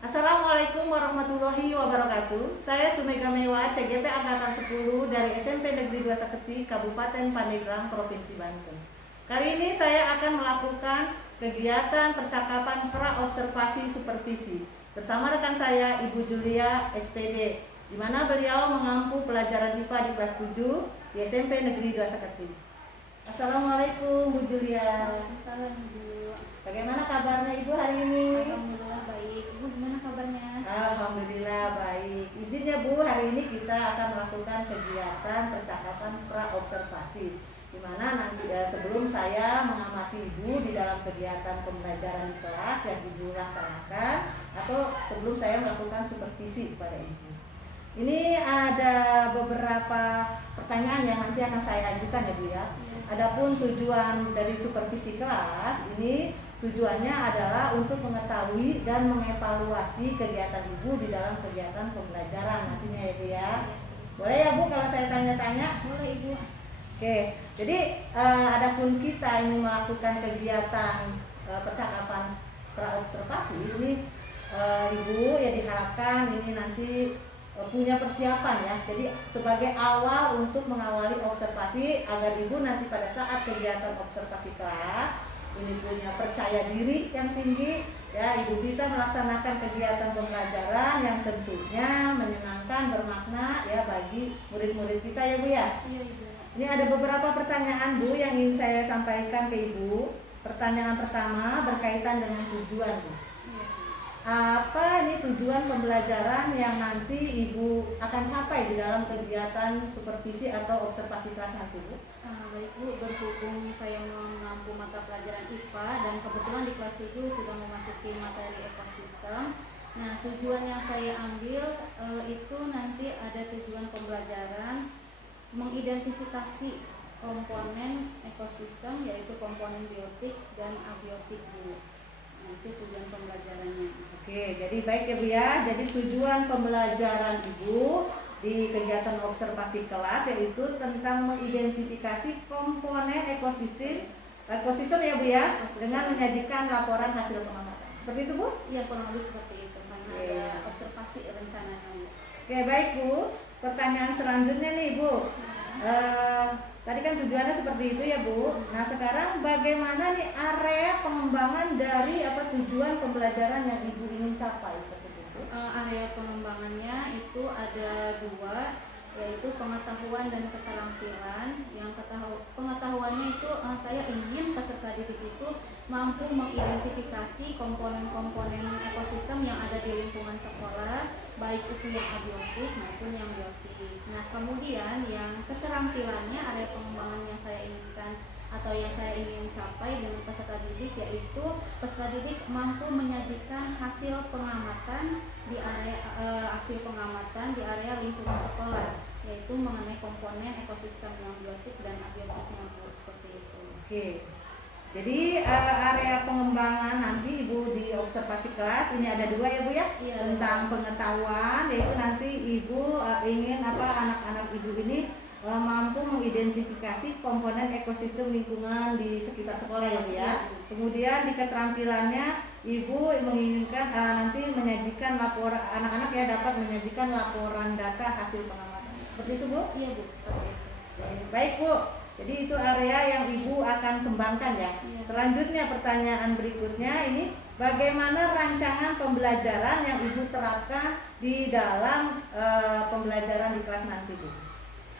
Assalamualaikum warahmatullahi wabarakatuh. Saya Sumega Mewa, CGP Angkatan 10 dari SMP Negeri 2 Saketi, Kabupaten Pandeglang, Provinsi Banten. Kali ini saya akan melakukan kegiatan percakapan pra-observasi supervisi bersama rekan saya Ibu Julia SPD, di mana beliau mengampu pelajaran IPA di kelas 7 di SMP Negeri 2 Saketi. Assalamualaikum Bu Julia. Waalaikumsalam Ibu. Bagaimana kabarnya Ibu hari ini? Alhamdulillah baik. Ibu gimana kabarnya? Alhamdulillah baik. Izinnya Bu, hari ini kita akan melakukan kegiatan percakapan pra-observasi, di mana nanti sebelum saya mengamati Ibu di dalam kegiatan pembelajaran di kelas yang Ibu laksanakan, atau sebelum saya melakukan supervisi kepada Ibu. Ini ada beberapa pertanyaan yang nanti akan saya ajukan ya Bu ya. Adapun tujuan dari supervisi kelas ini, tujuannya adalah untuk mengetahui dan mengevaluasi kegiatan Ibu di dalam kegiatan pembelajaran nantinya ya Bu ya. Boleh ya Bu kalau saya tanya-tanya? Boleh Ibu. Oke, jadi adapun kita ini melakukan kegiatan percakapan pra-observasi ini, Ibu ya diharapkan ini nanti punya persiapan ya. Jadi sebagai awal untuk mengawali observasi agar Ibu nanti pada saat kegiatan observasi kelas ini punya percaya diri yang tinggi ya, Ibu bisa melaksanakan kegiatan pembelajaran yang tentunya menyenangkan, bermakna ya bagi murid-murid kita ya Bu ya. Iya Ibu. Ini ada beberapa pertanyaan Bu yang ingin saya sampaikan ke Ibu. Pertanyaan pertama berkaitan dengan tujuan Bu. Apa ini tujuan pembelajaran yang nanti Ibu akan capai di dalam kegiatan supervisi atau observasi kelas nanti Bu? Baik Bu, berhubung saya mengampu mata pelajaran IPA dan kebetulan di kelas 7 sudah memasuki materi ekosistem. Nah, tujuan yang saya ambil itu nanti ada tujuan pembelajaran mengidentifikasi komponen ekosistem, yaitu komponen biotik dan abiotik Bu. Nanti tujuan pembelajarannya. Oke, jadi baik ya Bu ya. Jadi tujuan pembelajaran Ibu di kegiatan observasi kelas yaitu tentang mengidentifikasi komponen ekosistem ya Bu ya, dengan menyajikan laporan hasil pengamatan. Seperti itu Bu? Iya, kurang lebih seperti itu karena ada observasi rencananya. Oke, baik Bu. Pertanyaan selanjutnya nih Bu. Tadi kan tujuannya seperti itu ya Bu. Nah sekarang bagaimana nih area pengembangan dari tujuan pembelajaran yang Ibu ingin capai tersebut Bu? Area pengembangannya itu ada dua, yaitu pengetahuan dan keterampilan. Yang pengetahuannya itu saya ingin peserta didik itu mampu mengidentifikasi komponen-komponen ekosistem yang ada di lingkungan sekolah, baik itu yang abiotik maupun yang biotik. Nah, kemudian yang keterampilannya, area pengembangan yang saya inginkan atau yang saya ingin capai dengan peserta didik, yaitu peserta didik mampu menyajikan hasil pengamatan di area lingkungan sekolah, yaitu mengenai komponen ekosistem yang biotik dan abiotiknya Bu, seperti itu. Oke. Jadi area pengembangan nanti Ibu di observasi kelas ini ada dua ya Bu ya, Iya, tentang pengetahuan, yaitu nanti Ibu ingin anak-anak Ibu ini mampu mengidentifikasi komponen ekosistem lingkungan di sekitar sekolah ya Bu ya. Kemudian di keterampilannya Ibu menginginkan nanti menyajikan laporan, anak-anak ya dapat menyajikan laporan data hasil pengamatan. Seperti itu Bu? Iya Bu, seperti itu. Baik Bu. Jadi itu area yang Ibu akan kembangkan ya. Iya. Selanjutnya pertanyaan berikutnya ini, bagaimana rancangan pembelajaran yang Ibu terapkan di dalam pembelajaran di kelas nanti Bu?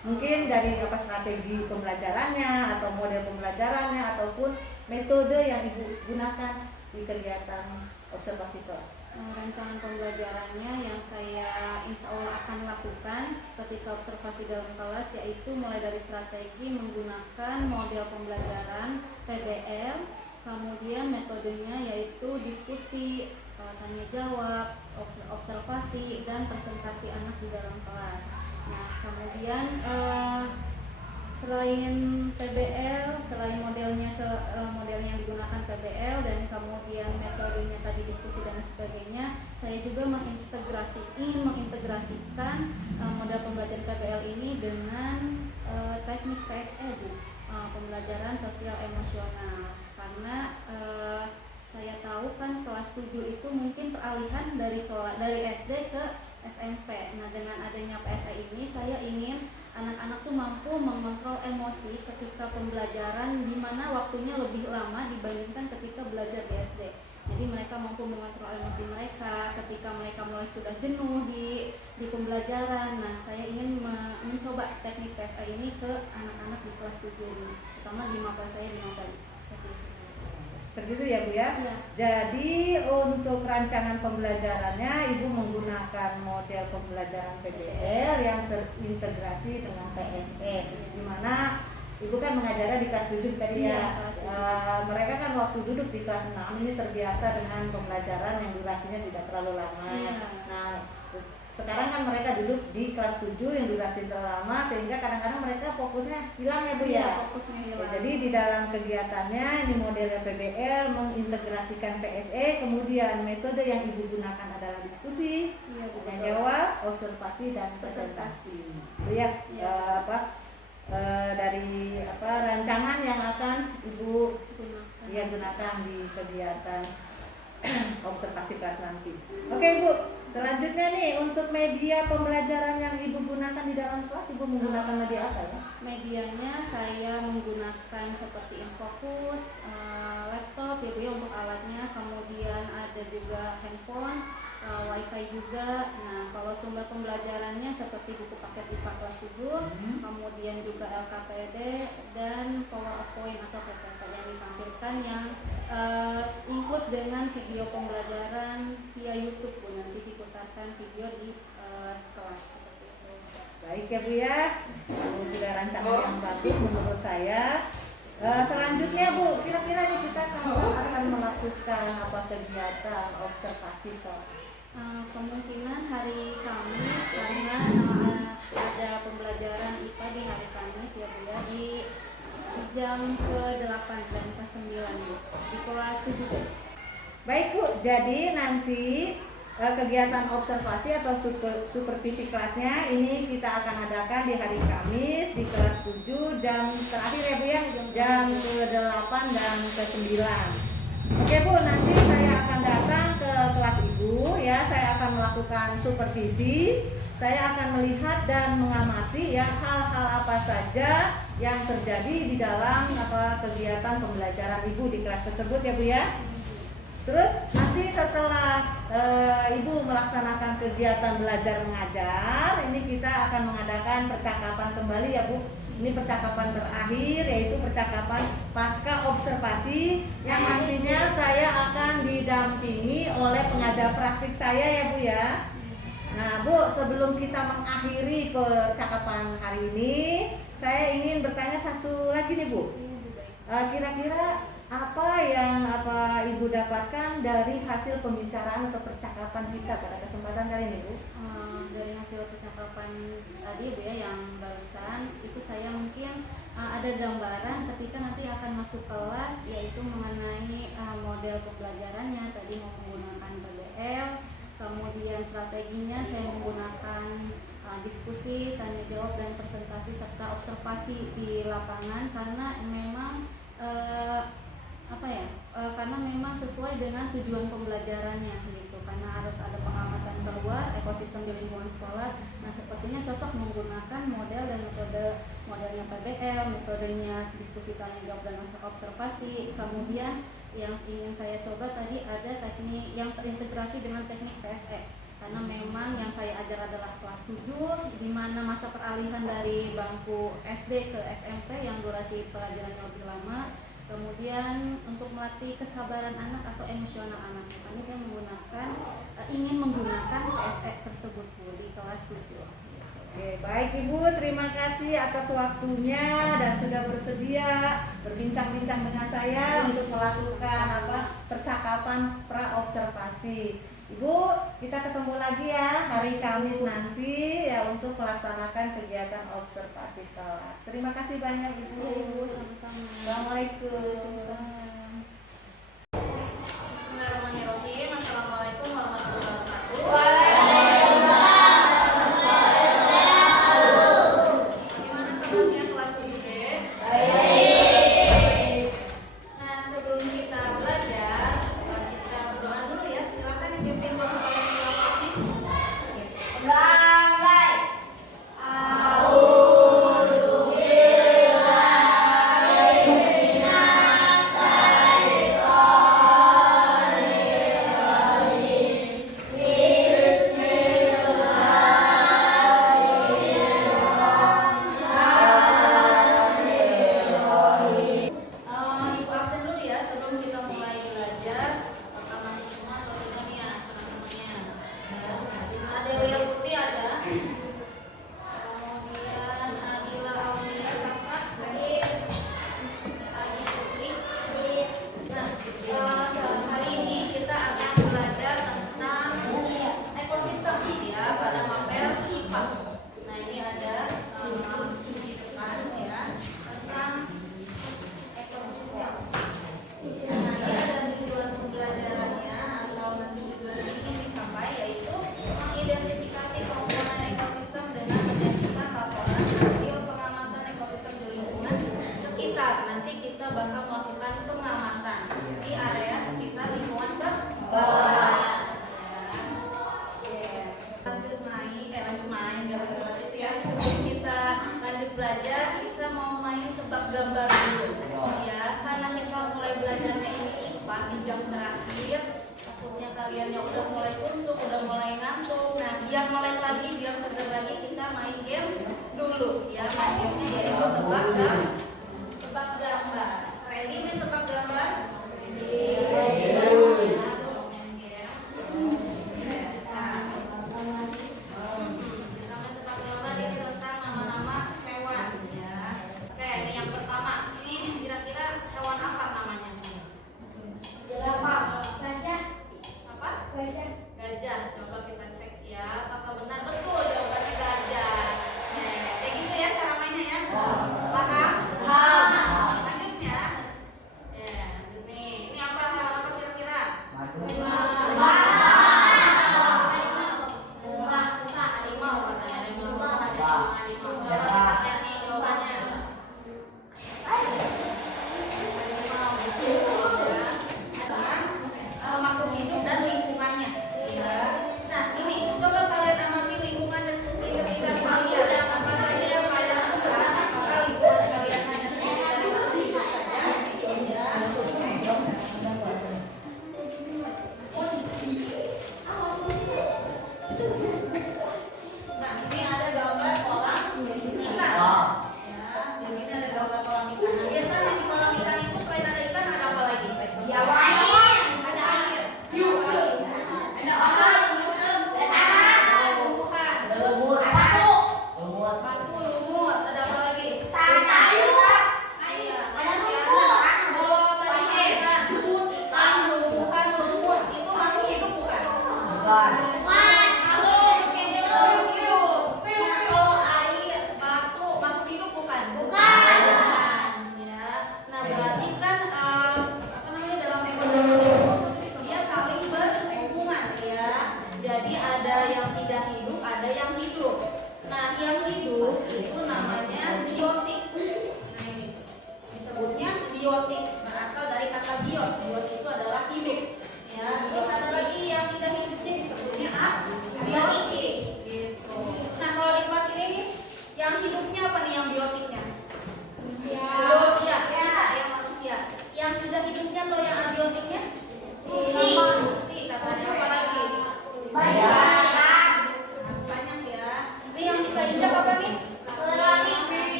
Mungkin dari strategi pembelajarannya atau model pembelajarannya ataupun metode yang Ibu gunakan di kegiatan observasi kelas. Rancangan pembelajarannya yang saya insya Allah akan lakukan ketika observasi dalam kelas, yaitu mulai dari strategi menggunakan model pembelajaran PBL, kemudian metodenya yaitu diskusi, tanya jawab, observasi, dan presentasi anak di dalam kelas. Nah, kemudian selain PBL, selain modelnya yang digunakan PBL dan kemudian metodenya tadi diskusi dan sebagainya, saya juga mengintegrasikan model pembelajaran PBL ini dengan teknik PSE Bu, pembelajaran sosial emosional, karena saya tahu kan kelas kelas 7 itu mungkin peralihan dari SD ke SMP. Nah, dengan adanya PSE ini saya ingin anak-anak tuh mampu mengontrol emosi ketika pembelajaran, di mana waktunya lebih lama dibandingkan ketika belajar di SD. Jadi mereka mampu mengontrol emosi mereka ketika mereka mulai sudah jenuh di pembelajaran. Nah, saya ingin mencoba teknik PSE ini ke anak-anak di kelas 7 ini, terutama di mapel saya di Mapel. Seperti itu. Seperti itu ya Bu ya? Ya. Jadi untuk rancangan pembelajarannya Ibu menggunakan model pembelajaran PBL yang terintegrasi dengan PSE, di mana Ibu kan mengajarnya di kelas 7 tadi ya. Iya, kelas 7. Mereka kan waktu duduk di kelas 6 ini terbiasa dengan pembelajaran yang durasinya tidak terlalu lama. Iya. Nah, sekarang kan mereka duduk di kelas 7 yang durasi terlalu lama, sehingga kadang-kadang mereka fokusnya hilang ya Bu Iya, ya. fokusnya hilang. Jadi di dalam kegiatannya ini modelnya PBL mengintegrasikan PSE, kemudian metode yang Ibu gunakan adalah diskusi, Iya, betul. tanya jawab, observasi dan presentasi. Itu ya, Iya. dari rancangan yang akan Ibu Gunakan. gunakan di kegiatan observasi kelas nanti. Oke Bu, selanjutnya nih untuk media pembelajaran yang Ibu gunakan di dalam kelas, Ibu menggunakan media apa ya? Medianya saya menggunakan seperti Infocus, laptop ya Bu ya untuk alatnya, kemudian ada juga handphone, wifi juga. Nah, kalau sumber pembelajarannya seperti buku paket IPA kelas 7, kemudian juga LKPD dan PowerPoint atau PPT yang ditampilkan yang include dengan video pembelajaran via YouTube Bu, nanti diputarkan video di kelas seperti itu. Baik ya Bu ya, sudah rancangan yang bagus menurut saya. Selanjutnya Bu, kira-kira nih kita akan melakukan apa kegiatan observasi kelas? Kemungkinan hari Kamis karena ada pembelajaran IPA di hari Kamis ya Bu ya, di jam ke-8 dan ke-9 Bu, di kelas 7 Bu. Baik Bu, jadi nanti kegiatan observasi atau supervisi kelasnya ini kita akan adakan di hari Kamis di kelas 7 jam terakhir ya Bu ya, jam ke-8 dan ke-9. Oke Bu, nanti saya akan datang ke kelas Ibu ya, saya akan melakukan supervisi, saya akan melihat dan mengamati ya hal-hal apa saja yang terjadi di dalam kegiatan pembelajaran Ibu di kelas tersebut ya Bu ya. Terus nanti setelah Ibu melaksanakan kegiatan belajar mengajar, ini kita akan mengadakan percakapan kembali ya Bu. Ini percakapan terakhir, yaitu percakapan pasca observasi yang nantinya saya akan didampingi oleh pengajar praktik saya ya Bu ya. Nah Bu, sebelum kita mengakhiri percakapan hari ini, saya ingin bertanya satu lagi nih Bu. Kira-kira apa yang Ibu dapatkan dari hasil pembicaraan atau percakapan kita pada kesempatan kali ini Bu? Dari hasil percakapan tadi Bu ya yang barusan itu saya mungkin ada gambaran ketika nanti akan masuk kelas, yaitu mengenai model pembelajarannya tadi mau menggunakan PBL, kemudian strateginya saya menggunakan diskusi, tanya jawab dan presentasi serta observasi di lapangan karena memang karena memang sesuai dengan tujuan pembelajarannya gitu, karena harus ada pengamatan keluar ekosistem di lingkungan sekolah. Nah, sepertinya cocok menggunakan model dan modelnya PBL, metodenya diskusi, tanya jawab dan observasi. Kemudian yang ingin saya coba tadi ada teknik yang terintegrasi dengan teknik PSE, karena memang yang saya ajar adalah kelas 7 di mana masa peralihan dari bangku SD ke SMP yang durasi pelajarannya lebih lama. Kemudian untuk melatih kesabaran anak atau emosional anak, makanya saya ingin menggunakan PSE tersebut Bu di kelas 7. Oke, baik Ibu, terima kasih atas waktunya dan sudah bersedia berbincang-bincang dengan saya untuk melakukan percakapan pra-observasi. Ibu, kita ketemu lagi ya hari Kamis nanti ya untuk melaksanakan kegiatan observasi kelas. Terima kasih banyak Ibu. Ya, Ibu, sama-sama. Assalamualaikum. Bismillahirrahmanirrahim. Assalamualaikum warahmatullahi wabarakatuh. Bagaimana kabarnya kelas 7B? Baik. Nah, sebelum kita belajar, kita berdoa dulu sedikit, takutnya kalian yang udah mulai suntuk, udah mulai ngantuk. Nah, biar melek lagi, biar seger lagi, kita main game dulu ya. Main gamenya yaitu tebak gambar. Ready nih tebak gambar? Gajah, coba kita cek ya, apakah benar betul jawabannya gajah. Kayak gitu ya cara mainnya ya. Paham?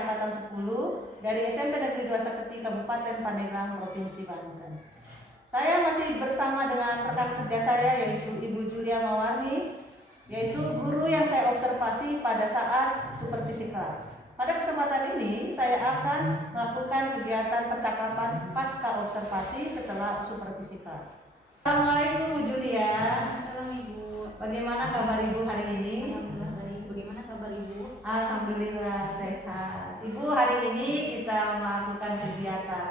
angkatan 10 dari SMP Negeri 2 Saketi Kabupaten Pandeglang, Provinsi Banten. Saya masih bersama dengan rekan kerja saya yaitu Ibu Julia Mawarni, yaitu guru yang saya observasi pada saat supervisi kelas. Pada kesempatan ini saya akan melakukan kegiatan percakapan pasca observasi setelah supervisi kelas. Assalamualaikum Bu Julia. Salam Ibu. Bagaimana kabar Ibu hari ini? Alhamdulillah baik. Bagaimana kabar Ibu? Alhamdulillah sehat. Ibu, hari ini kita melakukan kegiatan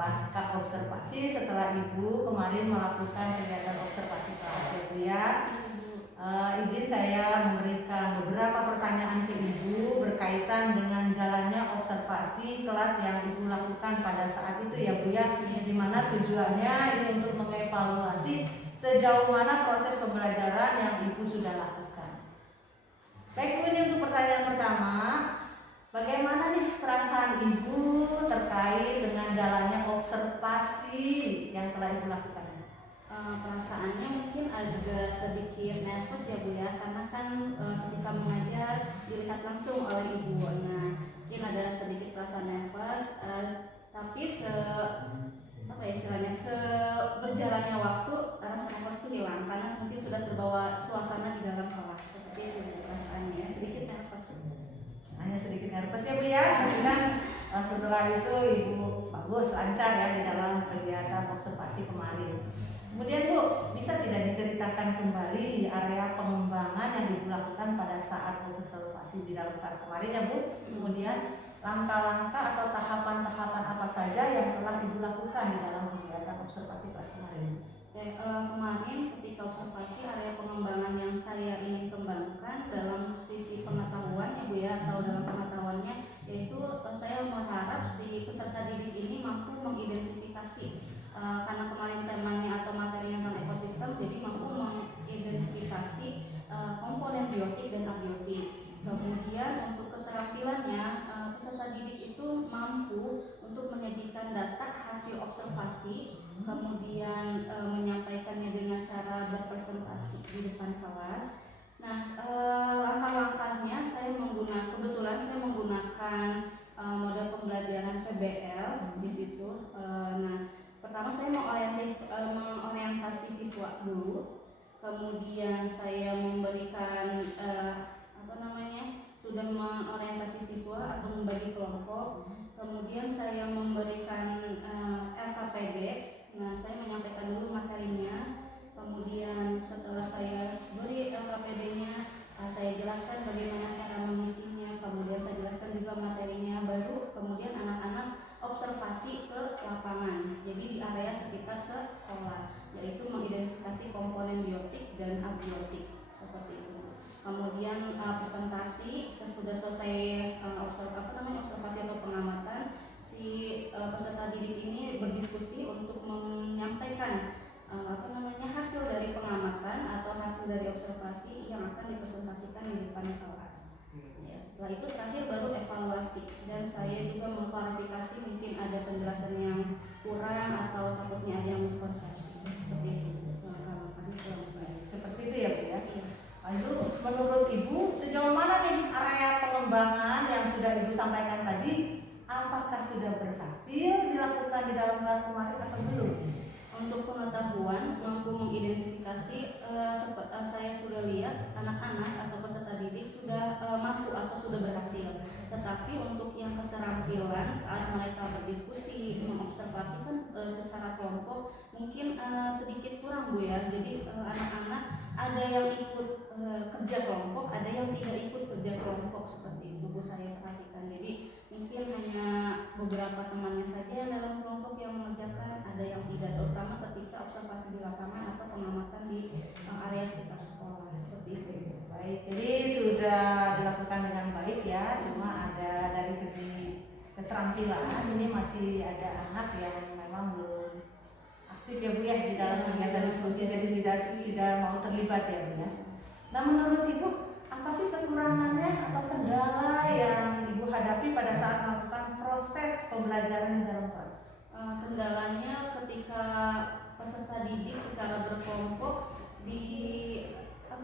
pasca observasi setelah Ibu kemarin melakukan kegiatan observasi kelas ya. Izin saya memberikan beberapa pertanyaan ke Ibu berkaitan dengan jalannya observasi kelas yang Ibu lakukan pada saat itu ya Bu ya, di mana tujuannya ini untuk mengevaluasi sejauh mana proses pembelajaran yang Ibu sudah lakukan. Baik Bu, ini untuk pertanyaan pertama, bagaimana nih perasaan Ibu terkait dengan jalannya observasi yang telah Ibu lakukan? Perasaannya mungkin agak sedikit nervous ya Bu ya, karena kan ketika mengajar dilihat langsung oleh Ibu. Nah, mungkin ada sedikit perasaan nervous, tapi berjalannya waktu rasa nervous itu hilang karena mungkin sudah terbawa suasana di dalam kelas. Seperti itu perasaannya ya, sedikit nervous. Hanya sedikit nervous ya Bu ya, dan setelah itu Ibu bagus lancar ya di dalam kegiatan observasi kemarin. Kemudian Bu, bisa tidak diceritakan kembali di area pengembangan yang Ibu lakukan pada saat observasi di dalam kelas kemarin ya Bu? Kemudian langkah-langkah atau tahapan-tahapan apa saja yang telah Ibu lakukan di dalam kegiatan observasi kelas kemarin? Kemarin ketika observasi area pengembangan yang saya ingin kembangkan dalam sisi pengetahuan ya Bu ya, atau dalam pengetahuannya, yaitu saya berharap si peserta didik ini mampu mengidentifikasi karena kemarin temanya atau materinya tentang ekosistem, jadi mampu mengidentifikasi komponen biotik dan abiotik. Kemudian untuk keterampilannya, peserta didik itu mampu untuk menyajikan data hasil observasi, kemudian menyampaikannya dengan cara berpresentasi di depan kelas. Nah, langkah-langkahnya kebetulan saya menggunakan model pembelajaran PBL di situ. Nah, pertama saya mengorientasi siswa dulu, kemudian saya memberikan sudah mengorientasi siswa atau membagi kelompok, kemudian saya memberikan LKPD. Nah, saya menyampaikan dulu materinya, kemudian setelah saya beri LKPD-nya, saya jelaskan bagaimana cara mengisinya, kemudian saya jelaskan juga materinya, baru kemudian anak-anak observasi ke lapangan, jadi di area sekitar sekolah, yaitu mengidentifikasi komponen biotik dan abiotik seperti itu. Kemudian presentasi, sesudah selesai observasi atau pengamatan, si peserta didik ini berdiskusi untuk menyampaikan hasil dari pengamatan atau hasil dari observasi yang akan dipresentasikan di depan kelas. Ya, setelah itu terakhir baru evaluasi, dan saya juga mengklarifikasi mungkin ada penjelasan yang kurang atau takutnya ada yang miskonsepsi seperti itu. Seperti itu ya Bu ya. Lalu menurut Ibu sejauh mana nih area pengembangan yang sudah Ibu sampaikan tadi, apakah sudah berhasil dilakukan di dalam kelas kemarin atau belum? Untuk pengetahuan mampu mengidentifikasi, saya sudah lihat anak-anak atau peserta didik sudah mampu atau sudah berhasil. Tetapi untuk yang keterampilan saat mereka berdiskusi, mengobservasi kan secara kelompok mungkin sedikit kurang Bu ya. Jadi anak-anak ada yang ikut kerja kelompok, ada yang tidak ikut kerja kelompok, seperti itu Bu saya perhatikan. Jadi mungkin hanya beberapa temannya saja dalam kelompok yang mengerjakan, ada yang tidak, terutama ketika observasi di lapangan atau pengamatan di area sekitar sekolah seperti itu. Baik, jadi sudah dilakukan dengan baik ya, cuma ada dari segi keterampilan ini masih ada anak yang memang belum aktif ya Bu ya di dalam kegiatan diskusi, jadi tidak mau terlibat ya Bu ya. Nah, menurut Ibu apa sih kekurangannya atau kendala yang Ibu hadapi pada saat melakukan proses pembelajaran di dalam kelas? Kendalanya ketika peserta didik secara berkelompok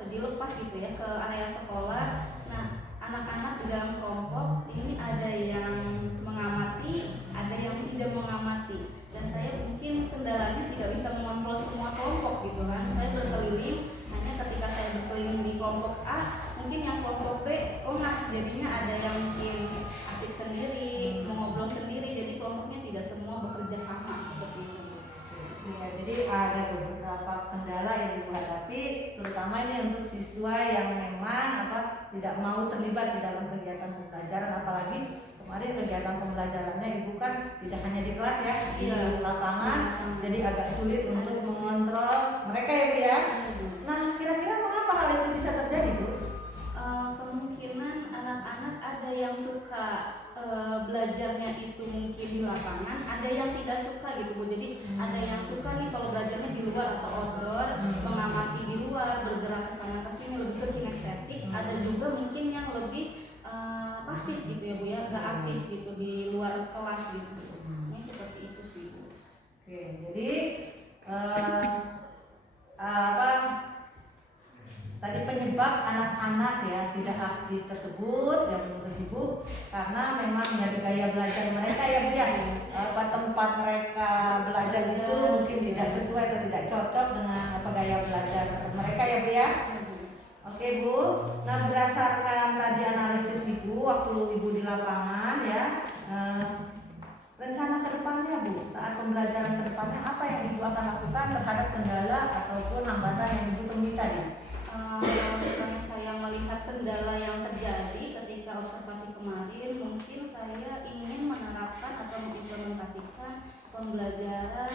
dilepas gitu ya ke area sekolah. Nah, anak-anak di dalam kelompok ini ada yang mengamati, ada yang tidak mengamati, dan saya mungkin kendalanya tidak bisa mengontrol semua kelompok gitu kan. Saya berkeliling, hanya ketika saya berkeliling di kelompok A, mungkin yang kelompok B jadinya ada yang mungkin asik sendiri, mengobrol sendiri, jadi kelompoknya tidak semua bekerja sama seperti itu. Ya, jadi ada beberapa kendala yang Ibu hadapi, terutama ini untuk siswa yang memang tidak mau terlibat di dalam kegiatan pembelajaran, apalagi kemarin kegiatan pembelajarannya Ibu kan tidak hanya di kelas ya, di lapangan, jadi agak sulit untuk mengontrol mereka ya Bu ya. Nah, kira-kira mengapa hal itu bisa terjadi Bu? Kemungkinan anak-anak ada yang suka belajarnya itu mungkin di lapangan, ada yang tidak suka gitu Bu. Jadi ada yang suka nih kalau belajarnya di luar atau outdoor, mengamati di luar, bergerak ke sana ke sini, lebih ke kinestetik. Ada juga mungkin yang lebih pasif gitu ya Bu ya, nggak aktif gitu di luar kelas gitu. Ini seperti itu sih Bu. Oke, jadi tadi penyebab anak-anak ya tidak aktif tersebut ya menurut Ibu karena memang dari gaya belajar mereka ya Bu ya, tempat mereka belajar itu mungkin tidak sesuai atau tidak cocok dengan gaya belajar mereka ya Bu ya. Oke Bu, nah berdasarkan tadi analisis Ibu waktu Ibu di lapangan ya, rencana kedepannya Bu saat pembelajaran kedepannya apa yang Ibu akan lakukan terhadap kendala ataupun hambatan yang Ibu temui tadi? Misalnya saya melihat kendala yang terjadi ketika observasi kemarin, mungkin saya ingin menerapkan atau mengimplementasikan pembelajaran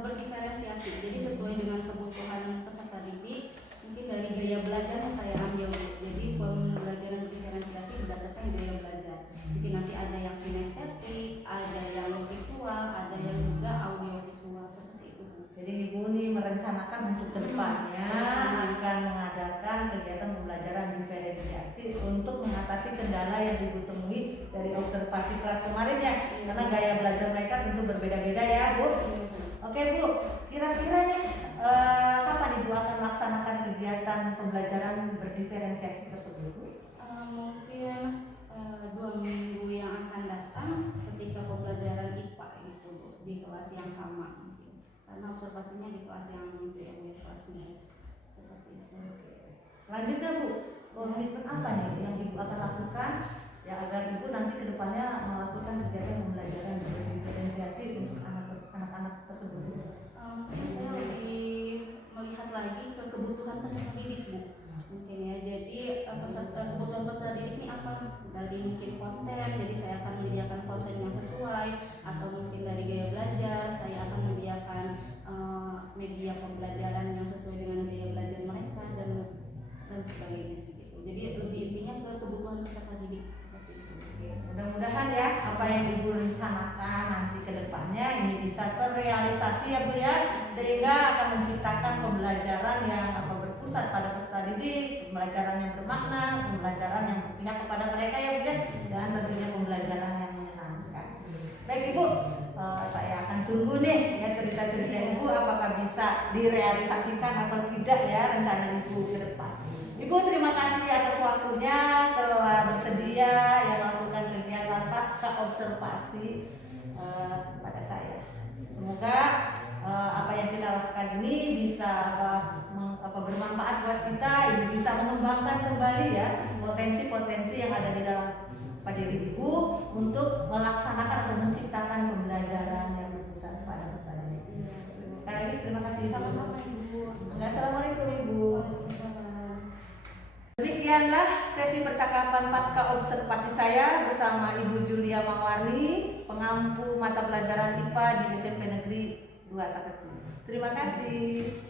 berdiferensiasi. Jadi sesuai dengan kebutuhan peserta didik, mungkin dari gaya belajar yang saya ambil. Jadi pembelajaran berdiferensiasi berdasarkan gaya belajar. Jadi nanti ada yang kinestetik, ada yang visual, ada yang juga audio visual seperti itu. Jadi Ibu ini merencanakan untuk kedepannya akan mengadakan kegiatan pembelajaran diferensiasi untuk mengatasi kendala yang Ibu temui dari observasi kelas kemarin ya, karena gaya belajar mereka tentu berbeda-beda ya Bu. Oke Bu, kira-kira nih kapan Ibu akan melaksanakan kegiatan pembelajaran berdiferensiasi tersebut Bu? Mungkin 2 minggu yang akan datang ketika pembelajaran IPA itu Bu, di kelas yang sama. Karena observasinya di kelas yang itu ya Bu, kelasnya seperti itu. Selanjutnya Bu, komitmen apa nih yang Ibu akan lakukan ya agar Ibu nanti kedepannya melakukan kegiatan pembelajaran berdiferensiasi untuk anak-anak tersebut? Mungkin saya lebih melihat lagi ke kebutuhan peserta didik Bu, mungkin ya. Jadi kebutuhan peserta didik ini apa? Dari mungkin konten, jadi saya akan menyediakan konten yang sesuai, atau mungkin dari gaya belajar, saya akan menyediakan media pembelajaran yang sesuai dengan gaya belajar mereka dan sebagainya sih gitu. Jadi lebih intinya ke kebutuhan peserta didik seperti itu. Mudah-mudahan ya apa yang Ibu rencanakan nanti ke depannya ini bisa terrealisasi ya Bu ya, sehingga akan menciptakan pembelajaran yang berpusat pada peserta didik, pembelajaran yang bermakna, pembelajaran yang berpihak kepada mereka ya Bu ya, dan tentunya pembelajaran yang menyenangkan. Baik Ibu, saya akan tunggu nih ya cerita-cerita Ibu apakah bisa direalisasikan atau tidak ya rencana Ibu ke depan. Ibu terima kasih atas waktunya telah bersedia ya melakukan kegiatan pasca observasi pada saya. Semoga apa yang kita lakukan ini bisa bermanfaat buat kita, ini bisa mengembangkan kembali ya potensi-potensi yang ada di dalam pada diri Ibu untuk melaksanakan atau menciptakan pembelajaran yang berpusat pada peserta didik. Sekali lagi terima kasih. Sama-sama Ibu. Assalamualaikum Ibu. Demikianlah sesi percakapan pasca observasi saya bersama Ibu Julia Mawari, pengampu mata pelajaran IPA di SMP Negeri 2 Saketi. Terima kasih.